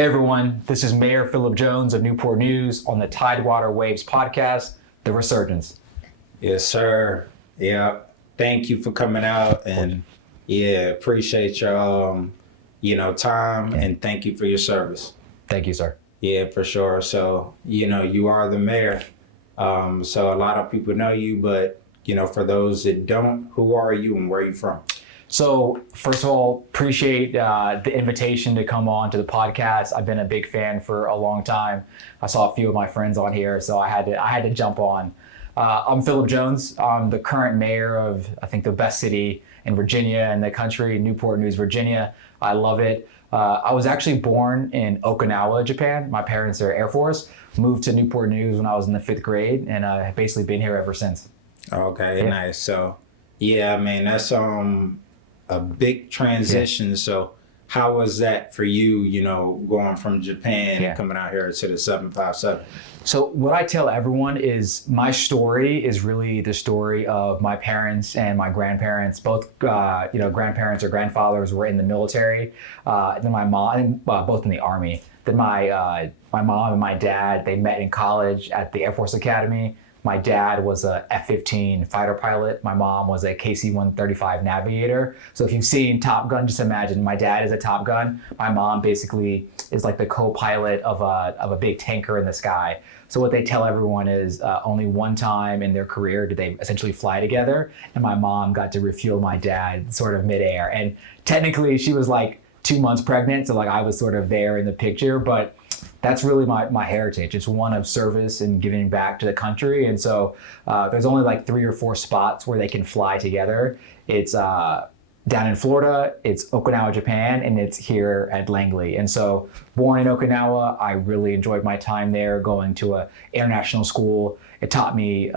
Hey everyone, this is Mayor Phillip Jones of Newport News on the Tidewater Waves podcast, The Resurgence. Yes, sir. Yeah. Thank you for coming out and appreciate your time and thank you for your service. Thank you, sir. Yeah, for sure. So, you are the mayor. So a lot of people know you, but for those that don't, who are you and where are you from? So first of all, appreciate the invitation to come on to the podcast. I've been a big fan for a long time. I saw a few of my friends on here, so I had to jump on. I'm Phillip Jones. I'm the current mayor of, I think, the best city in Virginia and the country, Newport News, Virginia. I love it. I was actually born in Okinawa, Japan. My parents are Air Force. Moved to Newport News when I was in the 5th grade, and I've basically been here ever since. Okay, nice. So, that's a big transition. Yeah. So how was that for you, going from Japan and coming out here to the 757? So what I tell everyone is my story is really the story of my parents and my grandparents. Both, grandparents or grandfathers were in the military. Then my mom, both in the Army. Then my mom and my dad, they met in college at the Air Force Academy. My dad was a F-15 fighter pilot. My mom was a KC-135 navigator. So if you've seen Top Gun, just imagine my dad is a Top Gun. My mom basically is like the co-pilot of a big tanker in the sky. So what they tell everyone is only one time in their career did they essentially fly together. And my mom got to refuel my dad sort of midair. And technically she was like 2 months pregnant. So like I was sort of there in the picture, but that's really my heritage. It's one of service and giving back to the country. And so there's only like 3 or 4 spots where they can fly together. It's down in Florida, it's Okinawa, Japan, and it's here at Langley. And so born in Okinawa, I really enjoyed my time there, going to an international school. It taught me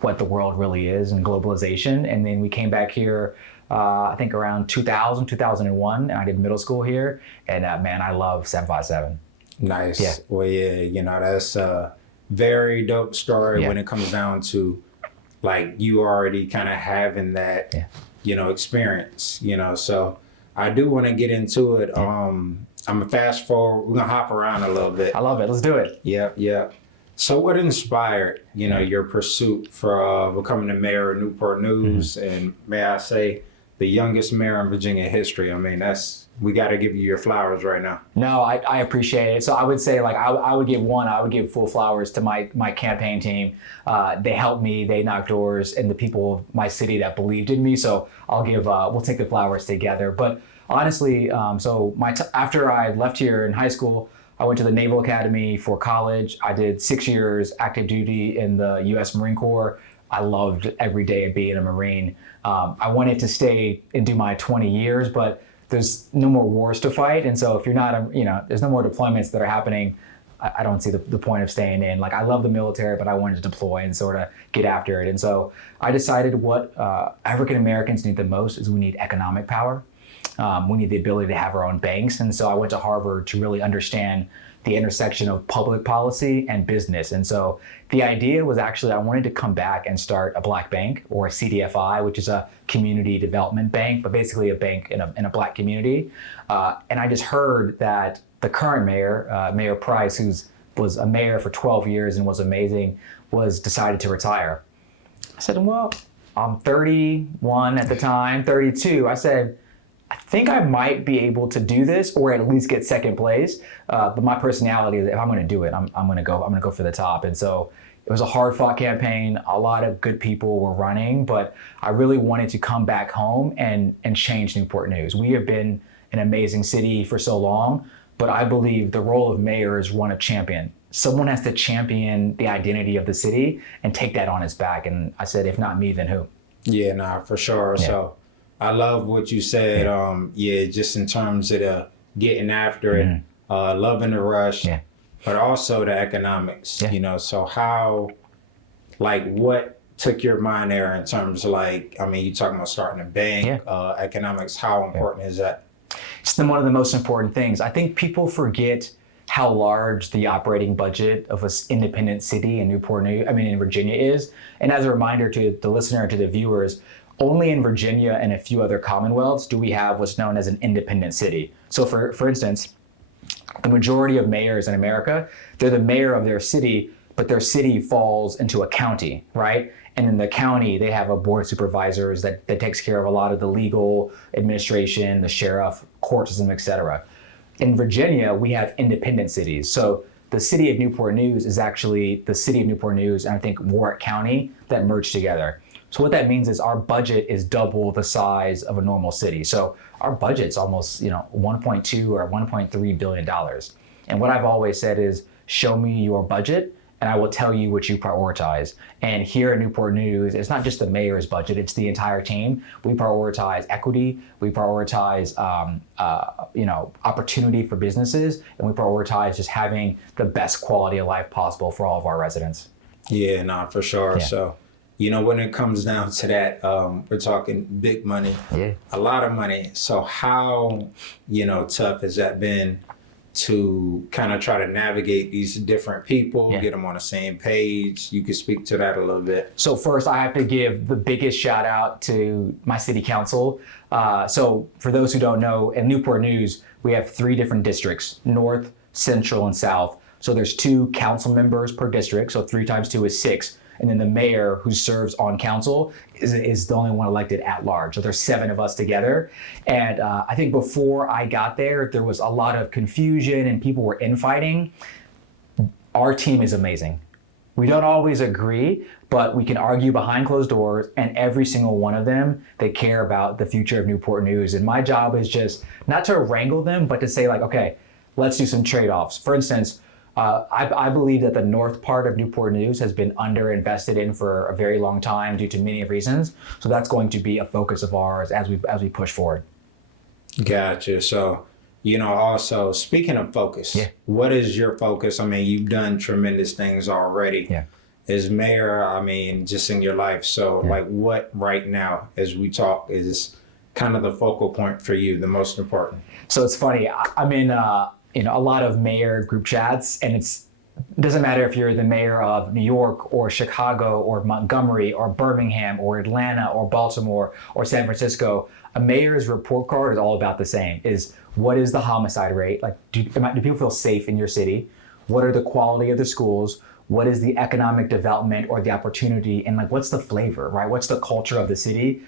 what the world really is and globalization. And then we came back here, I think around 2000, 2001, and I did middle school here. And man, I love 757. Nice. Yeah. Well, that's a very dope story when it comes down to like you already kind of having that, experience, so I do want to get into it. I'm gonna fast forward. We're gonna hop around a little bit. I love it. Let's do it. Yeah. So what inspired, your pursuit for becoming the mayor of Newport News? Mm-hmm. And may I say, the youngest mayor in Virginia history. I mean, we got to give you your flowers right now. No, I appreciate it. So I would say, like, I would give full flowers to my campaign team. They helped me, they knocked doors, and the people of my city that believed in me. So we'll take the flowers together. But honestly, after I left here in high school, I went to the Naval Academy for college. I did 6 years active duty in the U.S. Marine Corps. I loved every day of being a Marine. I wanted to stay and do my 20 years, but there's no more wars to fight. And so if you're not, there's no more deployments that are happening, I don't see the point of staying in. Like, I love the military, but I wanted to deploy and sort of get after it. And so I decided what African Americans need the most is we need economic power. We need the ability to have our own banks. And so I went to Harvard to really understand the intersection of public policy and business. And so the idea was actually I wanted to come back and start a Black bank, or a CDFI, which is a community development bank, but basically a bank in a Black community. And I just heard that the current mayor, Mayor Price, who was a mayor for 12 years and was amazing, was decided to retire. I said, well, I'm 31 at the time, 32. I said, I think I might be able to do this, or at least get second place. But my personality is, if I'm going to do it, I'm going to go for the top. And so it was a hard-fought campaign. A lot of good people were running, but I really wanted to come back home and change Newport News. We have been an amazing city for so long, but I believe the role of mayor is one of champion. Someone has to champion the identity of the city and take that on his back. And I said, if not me, then who? Yeah, nah, for sure. Yeah. So I love what you said. Just in terms of the getting after it, loving the rush, but also the economics, so how, what took your mind there in terms of you talking about starting a bank, economics, how important is that? It's one of the most important things. I think people forget how large the operating budget of an independent city in in Virginia is. And as a reminder to the listener, to the viewers, only in Virginia and a few other commonwealths do we have what's known as an independent city. So for instance, The majority of mayors in America, they're the mayor of their city, but their city falls into a county, right? And in the county, they have a board of supervisors that takes care of a lot of the legal administration, the sheriff, court system, et cetera. In Virginia, we have independent cities. So the city of Newport News is actually the city of Newport News and I think Warwick County that merged together. So what that means is our budget is double the size of a normal city. So our budget's almost, 1.2 or 1.3 billion dollars. And what I've always said is, show me your budget and I will tell you what you prioritize. And here at Newport News, it's not just the mayor's budget, it's the entire team. We prioritize equity, we prioritize opportunity for businesses, and we prioritize just having the best quality of life possible for all of our residents. Yeah, no, for sure. Yeah. So, when it comes down to that, we're talking big money, a lot of money. So how, tough has that been to kind of try to navigate these different people, get them on the same page? You could speak to that a little bit. So first, I have to give the biggest shout out to my city council. So for those who don't know, in Newport News, we have 3 different districts, North, Central, and South. So there's 2 council members per district, so 3 times 2 is 6. And then the mayor who serves on council is the only one elected at large. So there's 7 of us together. And I think before I got there was a lot of confusion and people were infighting. Our team is amazing. We don't always agree, but we can argue behind closed doors, and every single one of them, they care about the future of Newport News. And my job is just not to wrangle them, but to say like, okay, let's do some trade-offs. For instance, I believe that the north part of Newport News has been underinvested in for a very long time due to many reasons. So that's going to be a focus of ours as we push forward. Gotcha. So, also speaking of focus, what is your focus? I mean, you've done tremendous things already as mayor, just in your life. So like what right now, as we talk, is kind of the focal point for you, the most important? So it's funny, I'm in a lot of mayor group chats, and it doesn't matter if you're the mayor of New York or Chicago or Montgomery or Birmingham or Atlanta or Baltimore or San Francisco. A mayor's report card is all about the same, is what is the homicide rate? Like, do people feel safe in your city? What are the quality of the schools? What is the economic development or the opportunity? And like, what's the flavor, right? What's the culture of the city?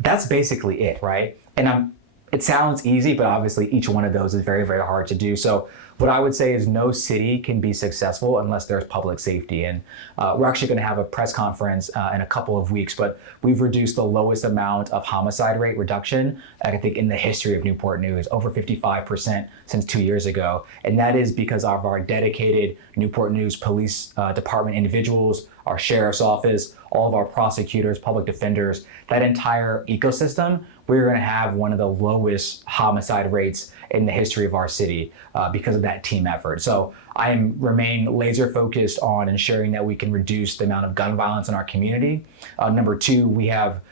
That's basically it, right? And it sounds easy, but obviously each one of those is very, very hard to do. So what I would say is no city can be successful unless there's public safety. And we're actually going to have a press conference in a couple of weeks, but we've reduced the lowest amount of homicide rate reduction, I think, in the history of Newport News, over 55% since 2 years ago. And that is because of our dedicated Newport News Police Department individuals, our sheriff's office, all of our prosecutors, public defenders, that entire ecosystem. We're going to have one of the lowest homicide rates in the history of our city because of that team effort. So I remain laser focused on ensuring that we can reduce the amount of gun violence in our community. Number 2, we have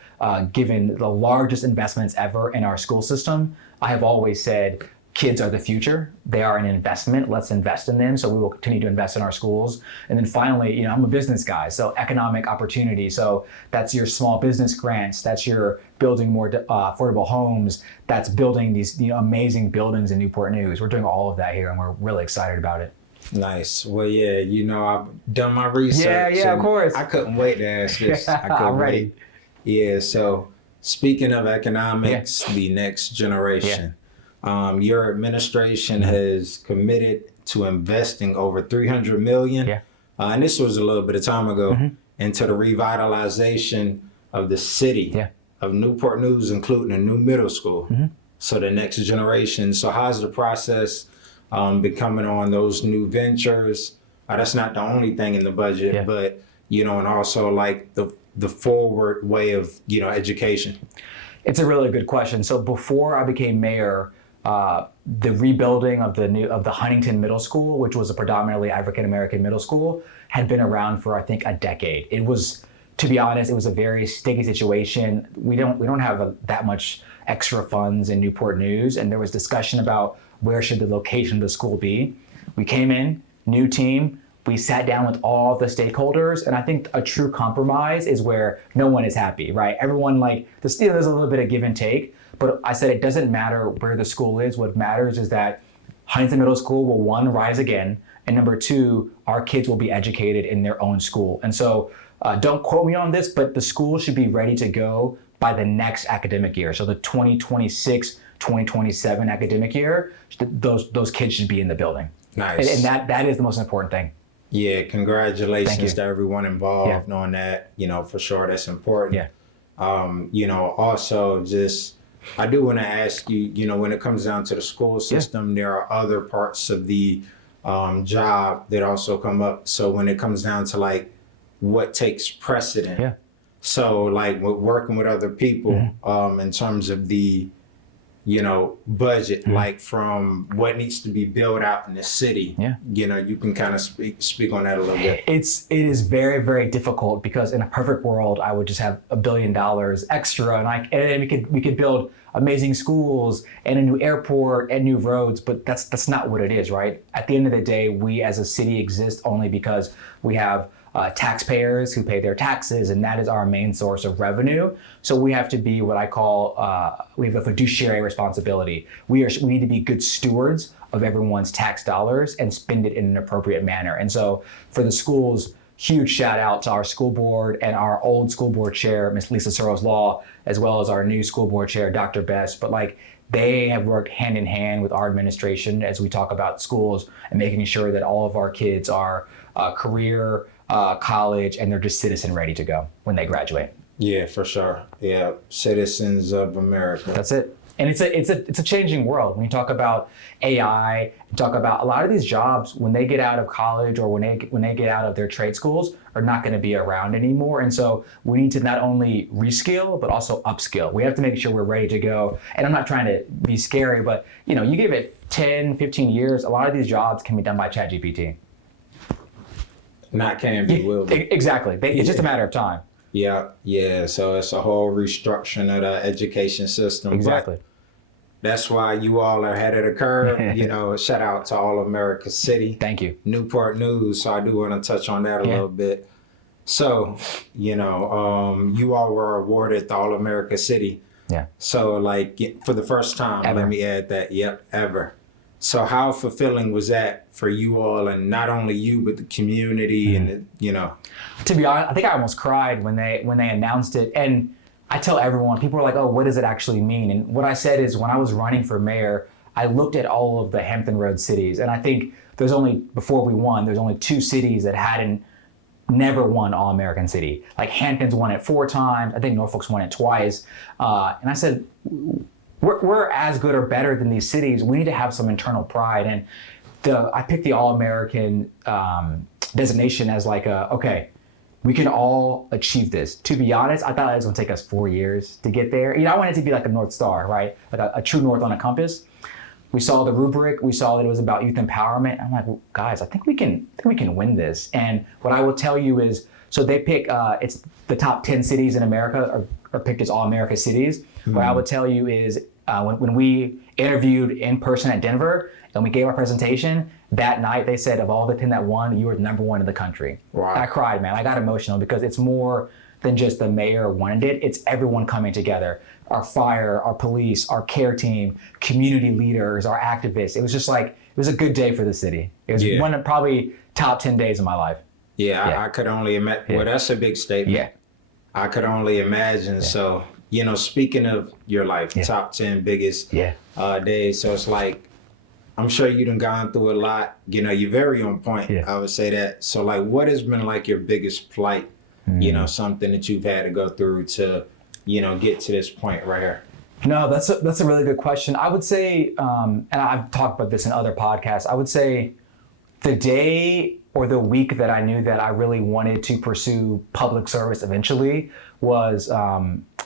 given the largest investments ever in our school system. I have always said, kids are the future. They are an investment. Let's invest in them. So we will continue to invest in our schools. And then finally, I'm a business guy, so economic opportunity. So that's your small business grants. That's your building more affordable homes. That's building these amazing buildings in Newport News. We're doing all of that here, and we're really excited about it. Nice. Well, I've done my research. Yeah, of course. I couldn't wait to ask this. I couldn't wait. Yeah. So speaking of economics, the next generation. Your administration has committed to investing over $300 million, and this was a little bit of time ago, into the revitalization of the city of Newport News, including a new middle school. So the next generation. So how's the process been coming on those new ventures? That's not the only thing in the budget, but and also like the forward way of education. It's a really good question. So before I became mayor, the rebuilding of the Huntington Middle School, which was a predominantly African-American middle school, had been around for, I think, a decade. It was, to be honest, it was a very sticky situation. We don't have that much extra funds in Newport News, and there was discussion about where should the location of the school be. We came in, new team, we sat down with all the stakeholders, and I think a true compromise is where no one is happy, right? Everyone, there's a little bit of give and take. But I said it doesn't matter where the school is. What matters is that Huntington Middle School will, one, rise again, and number two, our kids will be educated in their own school. And so don't quote me on this, but the school should be ready to go by the next academic year. So the 2026-2027 academic year, those kids should be in the building. Nice. And that is the most important thing. Yeah, congratulations to everyone involved on that. For sure, that's important. Yeah. Also just, I do want to ask you, when it comes down to the school system, there are other parts of the job that also come up. So when it comes down to like what takes precedent. So like with working with other people, in terms of the, budget, like from what needs to be built out in the city, you can kind of speak on that a little bit. It is very, very difficult because in a perfect world, I would just have $1 billion extra and we could build amazing schools and a new airport and new roads, but that's not what it is, right? At the end of the day, we as a city exist only because we have taxpayers who pay their taxes, and that is our main source of revenue. So we have to be what I call, we have a fiduciary responsibility. We need to be good stewards of everyone's tax dollars and spend it in an appropriate manner. And so for the schools, huge shout out to our school board and our old school board chair, Ms. Lisa Searles Law, as well as our new school board chair, Dr. Best. But they have worked hand in hand with our administration as we talk about schools and making sure that all of our kids are career, college, and they're just citizen ready to go when they graduate. Yeah, for sure. Yeah, citizens of America. That's it. And it's a changing world. When you talk about AI, talk about a lot of these jobs when they get out of college or when they get out of their trade schools are not going to be around anymore. And so we need to not only reskill but also upskill. We have to make sure we're ready to go. And I'm not trying to be scary, but you give it 10, 15 years, a lot of these jobs can be done by ChatGPT. Not can be, will be. Exactly. It's just a matter of time. Yeah. So it's a whole restructuring of the education system. Exactly. But that's why you all are ahead of the curve. Shout out to All America City. Thank you. Newport News. So I do want to touch on that a little bit. So, you all were awarded the All America City. Yeah. So for the first time, ever. Let me add that. Yep, ever. So how fulfilling was that for you all, and not only you, but the community and To be honest, I think I almost cried when they announced it. And I tell everyone, people are like, oh, what does it actually mean? And what I said is when I was running for mayor, I looked at all of the Hampton Road cities. And I think before we won, there's only 2 cities that never won All-American City. Like Hampton's won it 4 times. I think Norfolk's won it twice. And I said, we're as good or better than these cities. We need to have some internal pride. And I picked the All-American designation as okay, we can all achieve this. To be honest, I thought it was going to take us 4 years to get there. I wanted it to be like a North Star, right? Like a true north on a compass. We saw the rubric. We saw that it was about youth empowerment. I'm like, well, guys, I think we can win this. And what I will tell you is, so they pick, it's the top 10 cities in America are picked as All-America cities. Mm-hmm. What I would tell you is when we interviewed in person at Denver and we gave our presentation, that night they said of all the 10 that won, you were number 1 in the country. Wow. I cried, man. I got emotional because it's more than just the mayor wanted it. It's everyone coming together. Our fire, our police, our care team, community leaders, our activists. It was just it was a good day for the city. It was one of probably top 10 days of my life. I could only imagine. Well, that's a big statement. Yeah. I could only imagine. Yeah. So, speaking of your life, top 10 biggest days. So it's I'm sure you done gone through a lot. You're very on point. Yeah. I would say that. So what has been your biggest plight? Something that you've had to go through to, get to this point right here. No, that's a really good question. I would say, and I've talked about this in other podcasts, I would say the day or the week that I knew that I really wanted to pursue public service eventually was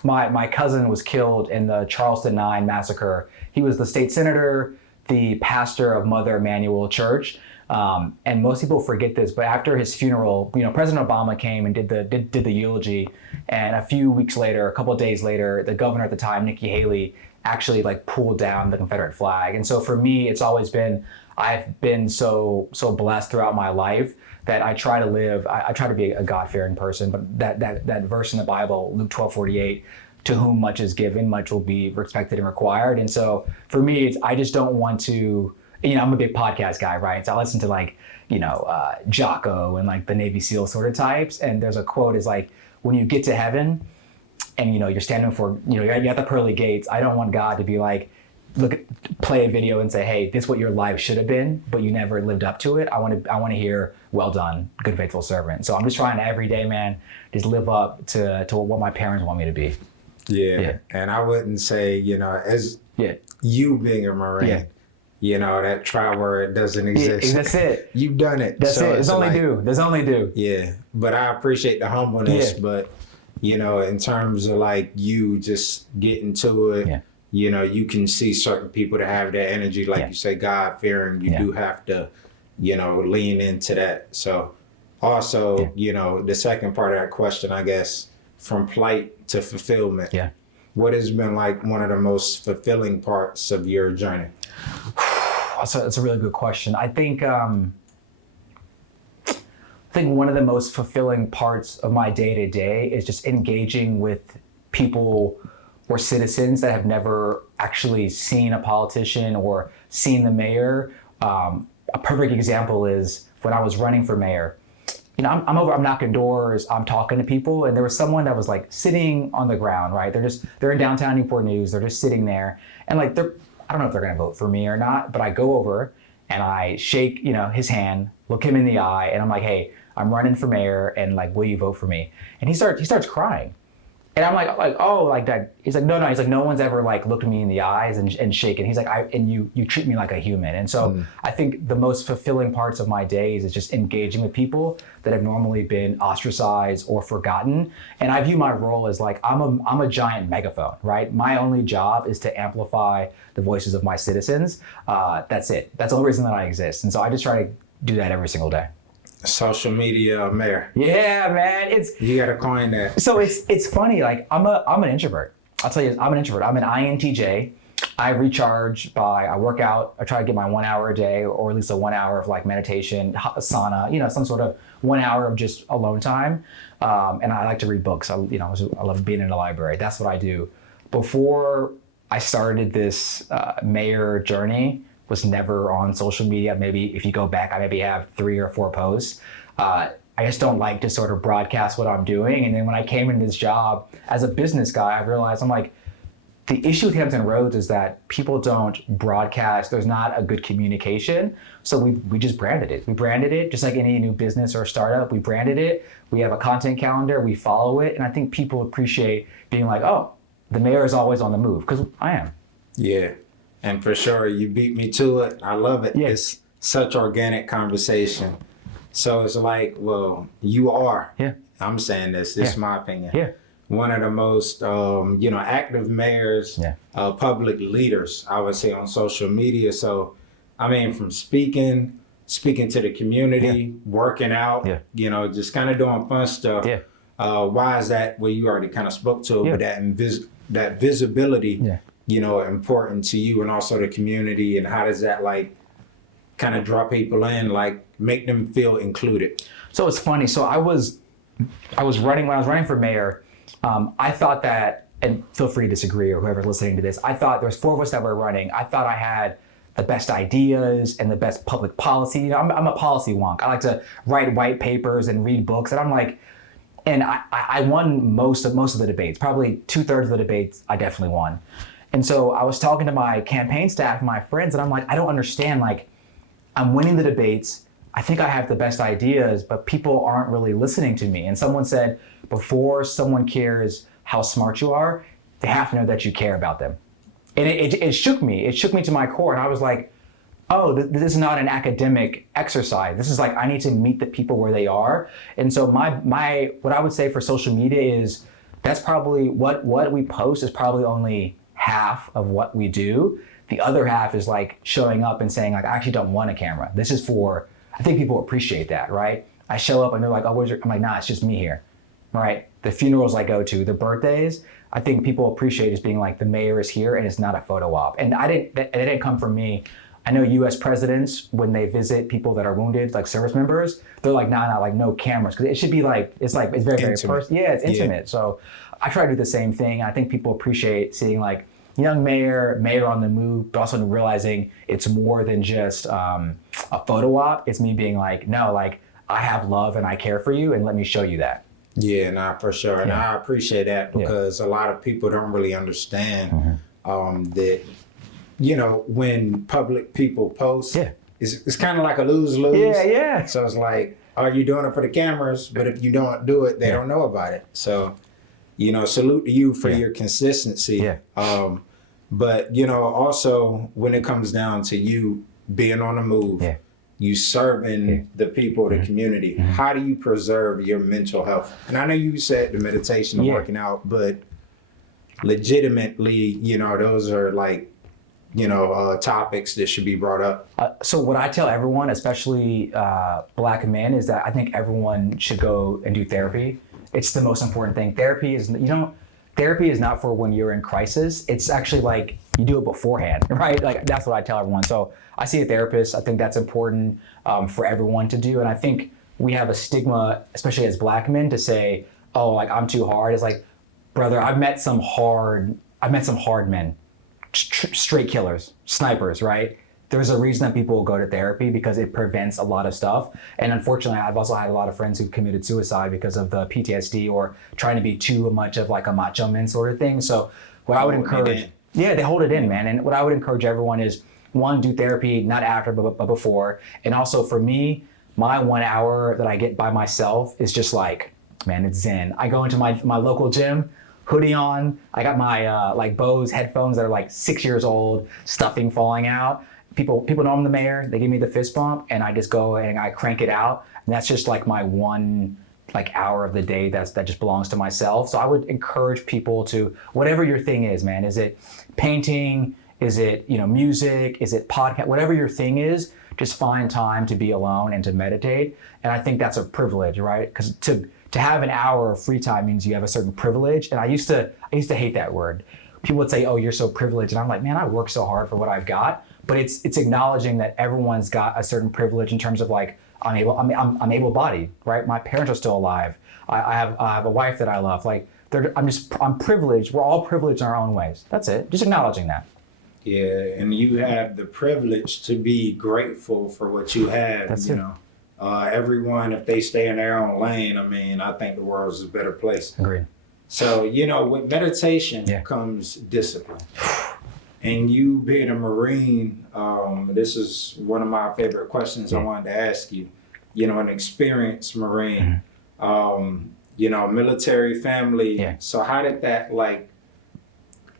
my cousin was killed in the Charleston 9 massacre. He was the state senator, the pastor of Mother Emanuel Church. And most people forget this, but after his funeral, President Obama came and did the eulogy. And a few weeks later, a couple of days later, the governor at the time, Nikki Haley, actually pulled down the Confederate flag. And so for me, it's always been, I've been so blessed throughout my life that I try to live, I try to be a God-fearing person, but that verse in the Bible, Luke 12:48, to whom much is given, much will be respected and required. And so for me, I just don't want to I'm a big podcast guy, right? So I listen to like, Jocko and like the Navy SEAL sort of types. And there's a quote is like, when you get to heaven and, you're standing for, you're at the pearly gates, I don't want God to be like, play a video and say, hey, this is what your life should have been, but you never lived up to it. I want to hear, well done, good, faithful servant. So I'm just trying to every day, man, just live up to what my parents want me to be. Yeah. And I wouldn't say, as you being a Marine, that try word doesn't exist. Yeah, that's it. You've done it. That's it. There's only do. Yeah. But I appreciate the humbleness. But, in terms of like you just getting to it, you can see certain people that have that energy, like you say, God-fearing. You do have to, lean into that. So also, the second part of that question, I guess, from plight to fulfillment. Yeah. What has been like one of the most fulfilling parts of your journey? That's a really good question. I think one of the most fulfilling parts of my day-to-day is just engaging with people or citizens that have never actually seen a politician or seen the mayor. A perfect example is when I was running for mayor. I'm knocking doors, I'm talking to people, and there was someone that was like sitting on the ground, right? They're in downtown Newport News, they're just sitting there, and like I don't know if they're gonna vote for me or not, but I go over and I shake, his hand, look him in the eye, and I'm like, hey, I'm running for mayor, and like, will you vote for me? And he starts crying. And I'm like, oh, like that. He's like, no. He's like, no one's ever like looked me in the eyes and shaken. He's like, you treat me like a human. And so I think the most fulfilling parts of my days is just engaging with people that have normally been ostracized or forgotten. And I view my role as like, I'm a giant megaphone, right? My only job is to amplify the voices of my citizens. That's it. That's the only reason that I exist. And so I just try to do that every single day. Social media mayor. Yeah, man. You gotta coin that. So it's funny. Like I'm an introvert. I'll tell you, I'm an introvert. I'm an INTJ. I recharge I work out. I try to get my 1 hour a day, or at least a 1 hour of like meditation, sauna. Some sort of 1 hour of just alone time. And I like to read books. I love being in the library. That's what I do. Before I started this mayor journey, was never on social media. Maybe if you go back, I maybe have 3 or 4 posts. I just don't like to sort of broadcast what I'm doing. And then when I came into this job as a business guy, I realized I'm like, the issue with Hampton Roads is that people don't broadcast. There's not a good communication. So we just branded it. We branded it just like any new business or startup. We branded it. We have a content calendar. We follow it. And I think people appreciate being like, oh, the mayor is always on the move, because I am. Yeah. And for sure, you beat me to it. I love it. Yes. It's such organic conversation. So it's like, well, you are. Yeah. I'm saying this. This is my opinion. Yeah. One of the most, active mayors, public leaders, I would say, on social media. So, I mean, from speaking to the community, working out, just kind of doing fun stuff. Yeah. Why is that? Well, you already kind of spoke to it, but that visibility. Yeah. Important to you and also the community, and how does that like kind of draw people in, like make them feel included? So it's funny. So I was running when I was running for mayor. I thought that, and feel free to disagree or whoever's listening to this, I thought there was 4 of us that were running. I thought I had the best ideas and the best public policy. I'm a policy wonk. I like to write white papers and read books, and I'm like, and I won most of the debates. Probably 2/3 of the debates I definitely won. And so I was talking to my campaign staff, my friends, and I'm like, I don't understand. Like, I'm winning the debates. I think I have the best ideas, but people aren't really listening to me. And someone said, before someone cares how smart you are, they have to know that you care about them. And it shook me. It shook me to my core. And I was like, oh, this is not an academic exercise. This is like, I need to meet the people where they are. And so what I would say for social media is, that's probably what we post is probably only half of what we do. The other half is like showing up and saying like, I actually don't want a camera. This is for, I think people appreciate that, right? I show up and they're like, oh, I'm like, nah, it's just me here, right? The funerals I go to, the birthdays, I think people appreciate just being like, the mayor is here and it's not a photo op. And it didn't come from me. I know US presidents, when they visit people that are wounded, like service members, they're like, nah, like no cameras. Cause it should be like, it's very, very personal. Yeah, it's intimate. So I try to do the same thing. I think people appreciate seeing like young mayor on the move, but also realizing it's more than just a photo op. It's me being like, no, like I have love and I care for you, and let me show you that. Yeah, nah, for sure. And I appreciate that because a lot of people don't really understand that, you know, when public people post, it's kind of like a lose-lose. Yeah. So it's like, are you doing it for the cameras? But if you don't do it, they don't know about it. So, you know, salute to you for your consistency. Yeah. But, you know, also when it comes down to you being on the move, you serving the people, the community, how do you preserve your mental health? And I know you said the meditation and working out, but legitimately, you know, those are like, you know, topics that should be brought up. So what I tell everyone, especially Black men, is that I think everyone should go and do therapy. It's the most important thing. Therapy is not for when you're in crisis. It's actually like you do it beforehand, right? Like that's what I tell everyone. So I see a therapist. I think that's important for everyone to do. And I think we have a stigma, especially as Black men, to say, oh, like I'm too hard. It's like, brother, I've met some hard men, straight killers, snipers, right? There's a reason that people will go to therapy because it prevents a lot of stuff. And unfortunately, I've also had a lot of friends who've committed suicide because of the PTSD or trying to be too much of like a macho man sort of thing. So what I would encourage, they hold it in, man. And what I would encourage everyone is, one, do therapy, not after, but before. And also for me, my 1 hour that I get by myself is just like, man, it's zen. I go into my local gym, hoodie on. I got my like Bose headphones that are like 6 years old, stuffing falling out. People know I'm the mayor. They give me the fist bump, and I just go and I crank it out. And that's just like my one like hour of the day that just belongs to myself. So I would encourage people to, whatever your thing is, man. Is it painting? Is it, you know, music? Is it podcast? Whatever your thing is, just find time to be alone and to meditate. And I think that's a privilege, right? Because to have an hour of free time means you have a certain privilege. And I used to hate that word. People would say, oh, you're so privileged. And I'm like, man, I work so hard for what I've got. But it's acknowledging that everyone's got a certain privilege in terms of like, I'm able-bodied, right? My parents are still alive. I have a wife that I love. Like, I'm privileged. We're all privileged in our own ways. That's it. Just acknowledging that. Yeah, and you have the privilege to be grateful for what you have. That's you know, everyone, if they stay in their own lane, I mean, I think the world's a better place. Agreed. So, you know, with meditation comes discipline. And you being a Marine, this is one of my favorite questions I wanted to ask you. You know, an experienced Marine, you know, military family. Yeah. So how did that like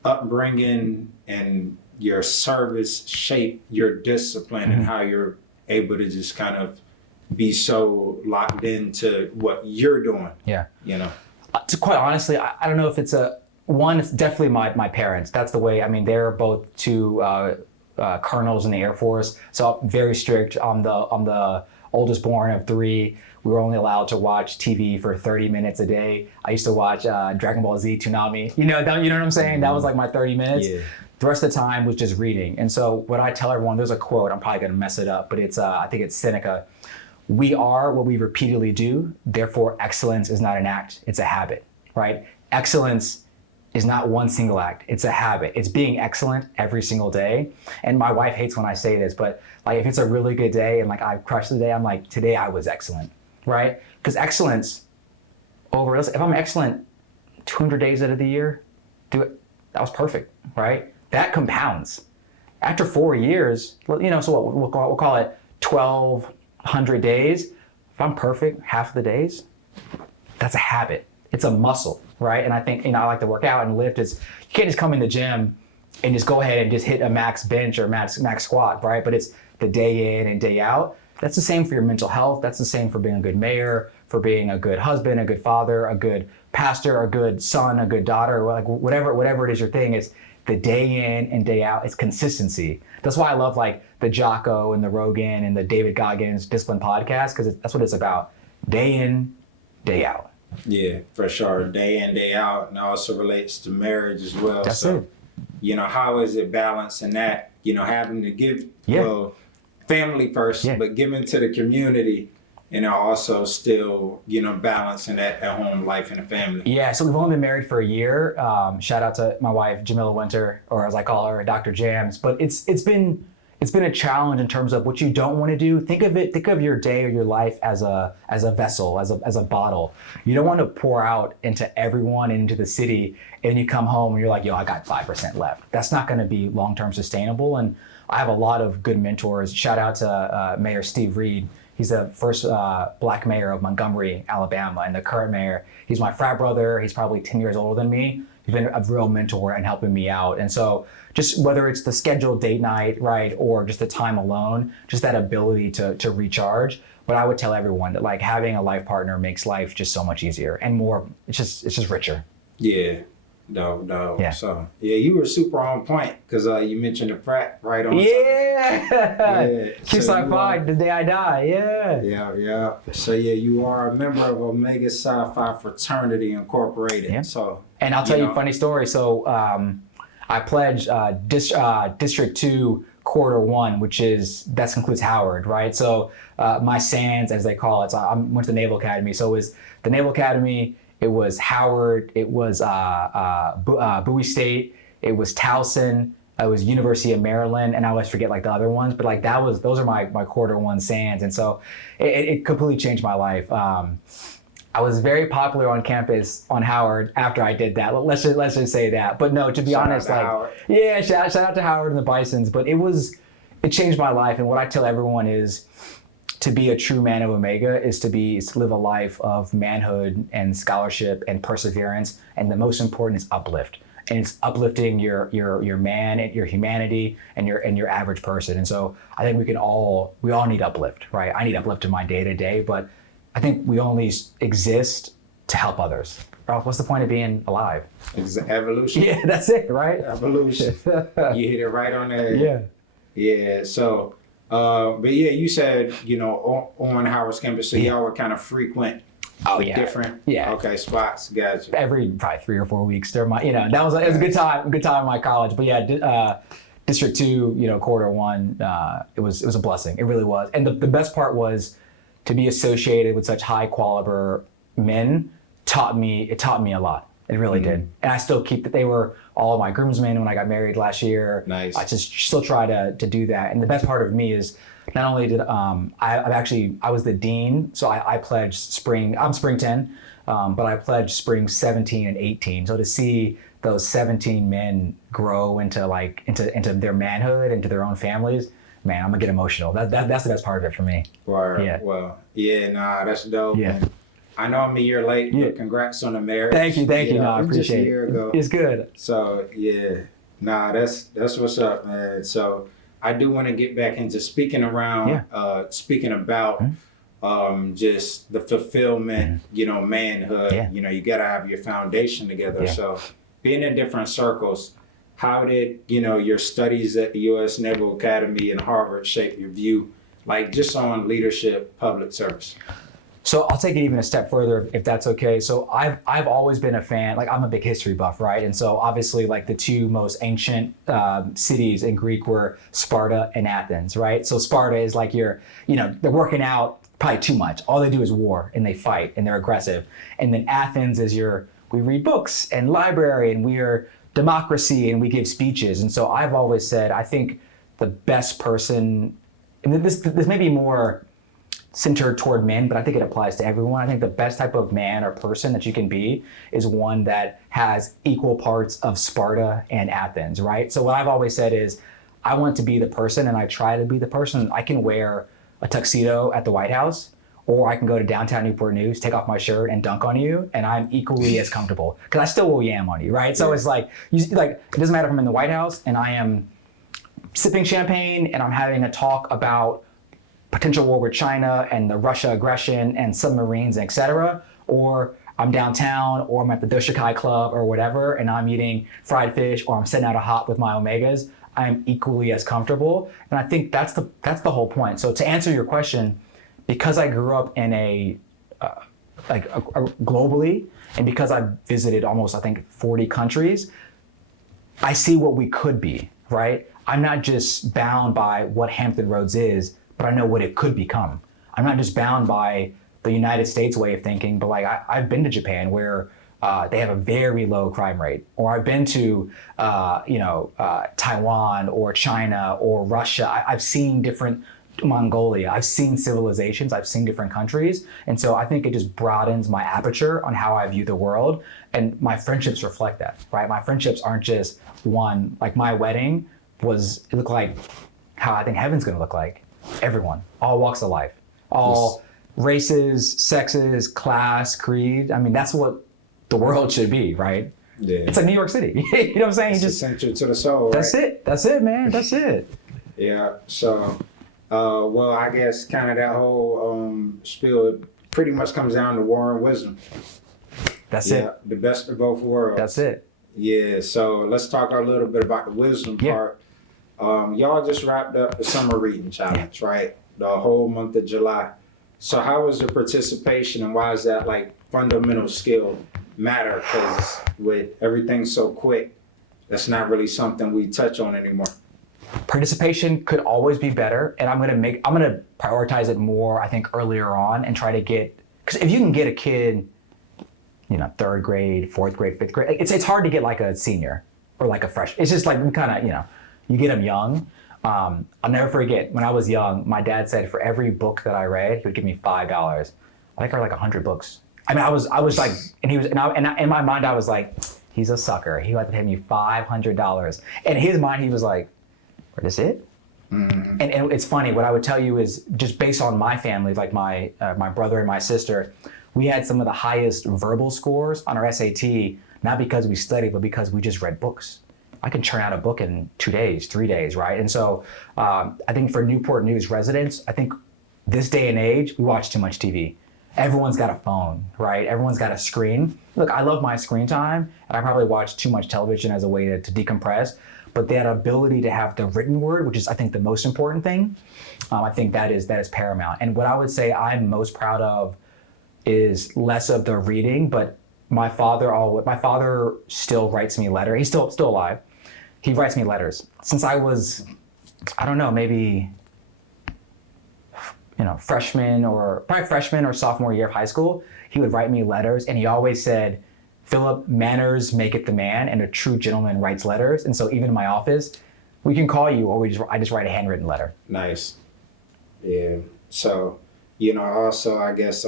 upbringing and your service shape your discipline and how you're able to just kind of be so locked into what you're doing? Yeah. You know? To quite honestly, I don't know if it's it's definitely my parents. That's the way. I mean, they're both two colonels in the Air Force, so I'm very strict. I'm the oldest born of three. We were only allowed to watch TV for 30 minutes a day. I used to watch Dragon Ball Z Toonami. You know what I'm saying? That was like my 30 minutes. Yeah. The rest of the time was just reading. And so what I tell everyone, there's a quote, I'm probably going to mess it up, but it's I think it's Seneca. We are what we repeatedly do. Therefore, excellence is not an act. It's a habit, right? Excellence is not one single act. It's a habit. It's being excellent every single day. And my wife hates when I say this, but like if it's a really good day and like I crushed the day, I'm like, today I was excellent, right? Because excellence if I'm excellent 200 days out of the year, do it. That was perfect, right? That compounds. After 4 years, you know, so what we'll call it 1,200 days. If I'm perfect half of the days, that's a habit. It's a muscle, right? And I think, you know, I like to work out and lift. You can't just come in the gym and just go ahead and just hit a max bench or max squat, right? But it's the day in and day out. That's the same for your mental health. That's the same for being a good mayor, for being a good husband, a good father, a good pastor, a good son, a good daughter, like whatever it is your thing is. The day in and day out, it's consistency. That's why I love like the Jocko and the Rogan and the David Goggins Discipline podcast, because that's what it's about. Day in, day out. Yeah, for sure. Day in, day out, and also relates to marriage as well. That's so, it. You know, how is it balancing that? You know, having to give, well, family first, but giving to the community and also still, balancing that at home life and the family? Yeah, so we've only been married for a year. Shout out to my wife, Jamila Winter, or as I call her, Dr. Jams. But it's been a challenge in terms of what you don't want to do. Think of your day or your life as a vessel, as a bottle. You don't want to pour out into everyone and into the city, and you come home and you're like, yo, I got 5% left. That's not going to be long-term sustainable. And I have a lot of good mentors. Shout out to Mayor Steve Reed. He's the first Black mayor of Montgomery, Alabama, and the current mayor. He's my frat brother. He's probably 10 years older than me. He's been a real mentor and helping me out. And so just whether it's the scheduled date night, right, or just the time alone, just that ability to recharge. But I would tell everyone that like having a life partner makes life just so much easier and more, it's just richer. Yeah. No. Yeah. So you were super on point because you mentioned the frat right on. Yeah. Kiss So I find the day I die. Yeah. Yeah. So you are a member of Omega Psi Phi Fraternity Incorporated. Yeah. So. And I'll tell you a funny story. So I pledged District 2 Quarter 1, that includes Howard, right? So my SANS, as they call it. So I went to the Naval Academy. So it was the Naval Academy. It was Howard, it was Bowie State, it was Towson, it was University of Maryland, and I always forget like the other ones, but like those are my quarter one SANs, and so it completely changed my life. I was very popular on campus on Howard after I did that. Let's just say that. But no, to be honest, like Howard. Yeah, shout out to Howard and the Bisons. But it changed my life, and what I tell everyone is, to be a true man of Omega is to live a life of manhood and scholarship and perseverance, and the most important is uplift. And it's uplifting your man and your humanity and your average person. And so I think we all need uplift, right? I need uplift in my day to day, but I think we only exist to help others. What's the point of being alive? It's evolution. Yeah, that's it, right? Evolution. You hit it right on there. Yeah. Yeah. So. But you said, on Howard's campus, so y'all were kind of frequent different spots. Gotcha. Every probably 3 or 4 weeks. It was a good time in my college. But yeah, District 2, Quarter 1, it was a blessing. It really was. And the best part was to be associated with such high caliber men taught me a lot. It really did. And I still keep that. They were all my groomsmen when I got married last year. Nice. I just still try to do that. And the best part of me is not only did I was the dean, so I pledged spring. I'm spring 10, but I pledged spring 17 and 18. So to see those 17 men grow into their manhood, into their own families, man, I'm gonna get emotional. That's the best part of it for me. Right. Yeah. Well, that's dope. Yeah. And I know I'm a year late, but congrats on the marriage. Thank you. No, I appreciate it. Just a year ago. It's good. So that's what's up, man. So I do want to get back into speaking about just the fulfillment, manhood. Yeah. You got to have your foundation together. Yeah. So being in different circles, how did your studies at the U.S. Naval Academy and Harvard shape your view, like just on leadership, public service? So I'll take it even a step further, if that's okay. So I've always been a fan, like I'm a big history buff, right? And so obviously like the two most ancient cities in Greek were Sparta and Athens, right? So Sparta is like they're working out probably too much. All they do is war and they fight and they're aggressive. And then Athens is we read books and library and we are democracy and we give speeches. And so I've always said, I think the best person, and this may be more centered toward men, but I think it applies to everyone. I think the best type of man or person that you can be is one that has equal parts of Sparta and Athens, right? So what I've always said is I want to be the person, and I try to be the person. I can wear a tuxedo at the White House, or I can go to downtown Newport News, take off my shirt and dunk on you, and I'm equally as comfortable because I still will yam on you, right? So it's like it doesn't matter if I'm in the White House and I am sipping champagne and I'm having a talk about potential war with China and the Russia aggression and submarines, et cetera, or I'm downtown or I'm at the Doshikai Club or whatever, and I'm eating fried fish or I'm sitting out a hot with my Omegas, I'm equally as comfortable. And I think that's the whole point. So to answer your question, because I grew up in globally, and because I've visited almost, I think, 40 countries, I see what we could be, right? I'm not just bound by what Hampton Roads is, but I know what it could become. I'm not just bound by the United States way of thinking, but like I've been to Japan where they have a very low crime rate, or I've been to Taiwan or China or Russia. I've seen different Mongolia. I've seen civilizations. I've seen different countries, and so I think it just broadens my aperture on how I view the world, and my friendships reflect that. Right, my friendships aren't just one. Like my wedding it looked like how I think heaven's going to look like. Everyone, all walks of life, all races, sexes, class, creed. I mean, that's what the world should be, right? Yeah. It's like New York City. You know what I'm saying? It's just essential to the soul. That's right? it. That's it, man. That's it. Yeah. So, well, I guess kind of that whole spiel pretty much comes down to war and wisdom. That's it. The best of both worlds. That's it. Yeah. So let's talk a little bit about the wisdom part. Y'all just wrapped up the summer reading challenge, right? The whole month of July. So how was the participation, and why is that like fundamental skill matter? Because with everything so quick, that's not really something we touch on anymore. Participation could always be better, and I'm gonna prioritize it more, I think, earlier on, and try to get, because if you can get a kid, third grade, fourth grade, fifth grade, it's hard to get like a senior or like a freshman. It's just like we kind of, you get them young. I'll never forget when I was young, my dad said for every book that I read, he would give me $5. I think I read like 100 books. I mean, I was like, and in my mind, I was like, he's a sucker. He had to pay me $500. And in his mind, he was like, "This it?" Mm-hmm. And it's funny. What I would tell you is just based on my family, like my brother and my sister, we had some of the highest verbal scores on our SAT, not because we studied, but because we just read books. I can churn out a book in 2 days, 3 days, right? And so I think for Newport News residents, I think this day and age, we watch too much TV. Everyone's got a phone, right? Everyone's got a screen. Look, I love my screen time, and I probably watch too much television as a way to decompress, but that ability to have the written word, which is, I think, the most important thing, I think that is paramount. And what I would say I'm most proud of is less of the reading, but my father still writes me letters. He's still alive. He writes me letters since I was, I don't know, maybe, freshman or sophomore year of high school. He would write me letters, and he always said, "Phillip, manners make it the man, and a true gentleman writes letters." And so even in my office, we can call you, or I just write a handwritten letter. Nice. Yeah. So, also I guess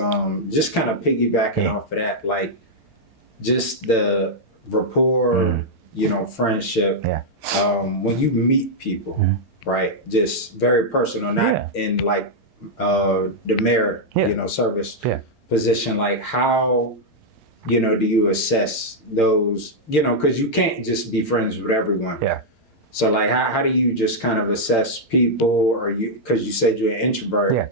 just kind of piggybacking off of that, like just the rapport. Friendship. Yeah. When you meet people, right? Just very personal, not in like the mayor, service position. Like how, do you assess those, because you can't just be friends with everyone. Yeah. So like how do you just kind of assess people, or because you said you're an introvert. Yeah.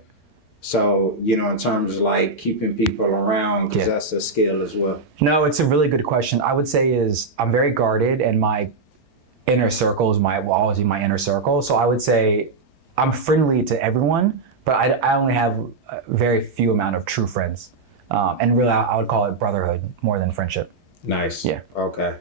So, in terms of like keeping people around, because that's a skill as well. No, it's a really good question. I would say is I'm very guarded, and my inner circle will always be my inner circle. So I would say I'm friendly to everyone, but I only have a very few amount of true friends. And really, I would call it brotherhood more than friendship. Nice. Yeah. Okay.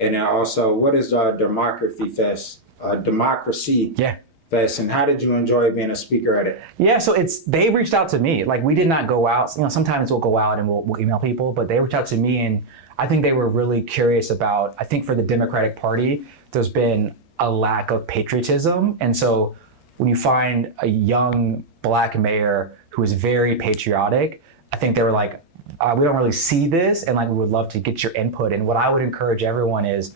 And then also, what is Democracy Fest? Democracy. Yeah. Fest, and how did you enjoy being a speaker at it? Yeah, so they reached out to me. Like we did not go out. Sometimes we'll go out and we'll email people, but they reached out to me, and I think they were really curious about. I think for the Democratic Party, there's been a lack of patriotism, and so when you find a young Black mayor who is very patriotic, I think they were like, we don't really see this, and like we would love to get your input. And what I would encourage everyone is,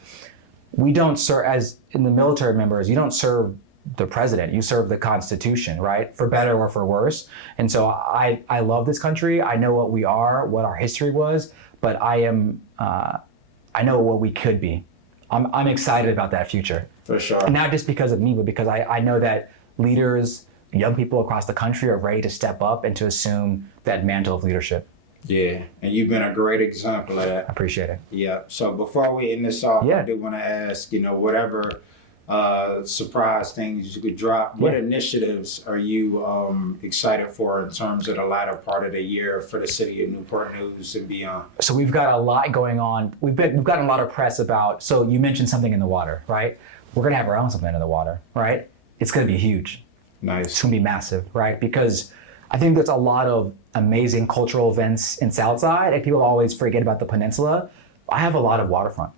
we don't serve as in the military members. You don't serve the president, you serve the Constitution, right? For better or for worse. And so I love this country. I know what we are, what our history was, but I know what we could be. I'm excited about that future. For sure. And not just because of me, but because I know that leaders, young people across the country are ready to step up and to assume that mantle of leadership. Yeah, and you've been a great example of that. I appreciate it. Yeah, so before we end this off, I do want to ask, whatever surprise things you could drop. What initiatives are you excited for in terms of the latter part of the year for the city of Newport News and beyond? So we've got a lot going on. We've gotten a lot of press about. So you mentioned something in the water, right? We're gonna have our own something in the water, right? It's gonna be huge. Nice. It's gonna be massive, right? Because I think there's a lot of amazing cultural events in Southside, and people always forget about the peninsula. I have a lot of waterfront,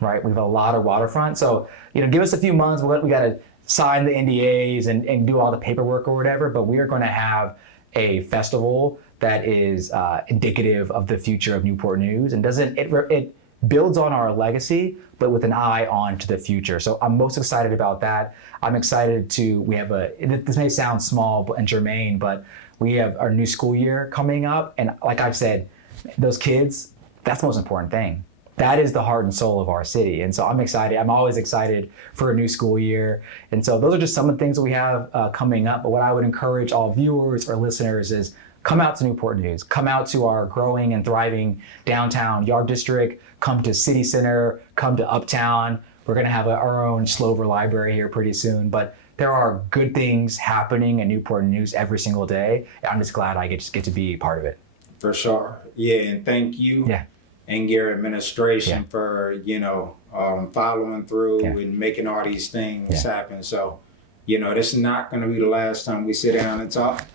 right? We have a lot of waterfront. So, give us a few months. We got to sign the NDAs and do all the paperwork or whatever, but we are going to have a festival that is indicative of the future of Newport News, and it builds on our legacy, but with an eye on to the future. So I'm most excited about that. I'm excited this may sound small and germane, but we have our new school year coming up. And like I've said, those kids, that's the most important thing. That is the heart and soul of our city. And so I'm excited. I'm always excited for a new school year. And so those are just some of the things that we have coming up. But what I would encourage all viewers or listeners is come out to Newport News, come out to our growing and thriving downtown Yard District, come to City Center, come to Uptown. We're going to have our own Slover Library here pretty soon. But there are good things happening in Newport News every single day. I'm just glad I get to be part of it. For sure. Yeah, and thank you. Yeah. And your administration for, following through and making all these things happen. So, this is not going to be the last time we sit down and talk.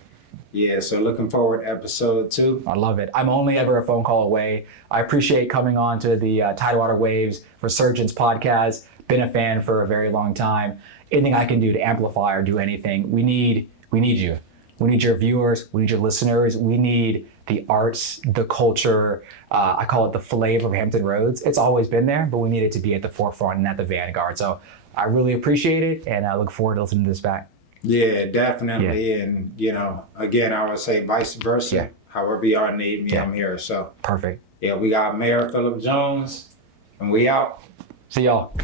Yeah, so looking forward to episode 2. I love it. I'm only ever a phone call away. I appreciate coming on to the Tidewater Waves Resurgence podcast. Been a fan for a very long time. Anything I can do to amplify or do anything, we need you. We need your viewers. We need your listeners. We need the arts, the culture. I call it the flavor of Hampton Roads. It's always been there, but we need it to be at the forefront and at the vanguard. So I really appreciate it, and I look forward to listening to this back. Yeah, definitely. Yeah. And, again, I would say vice versa. Yeah. However y'all need me, I'm here. So perfect. Yeah, we got Mayor Phillip Jones, and we out. See y'all.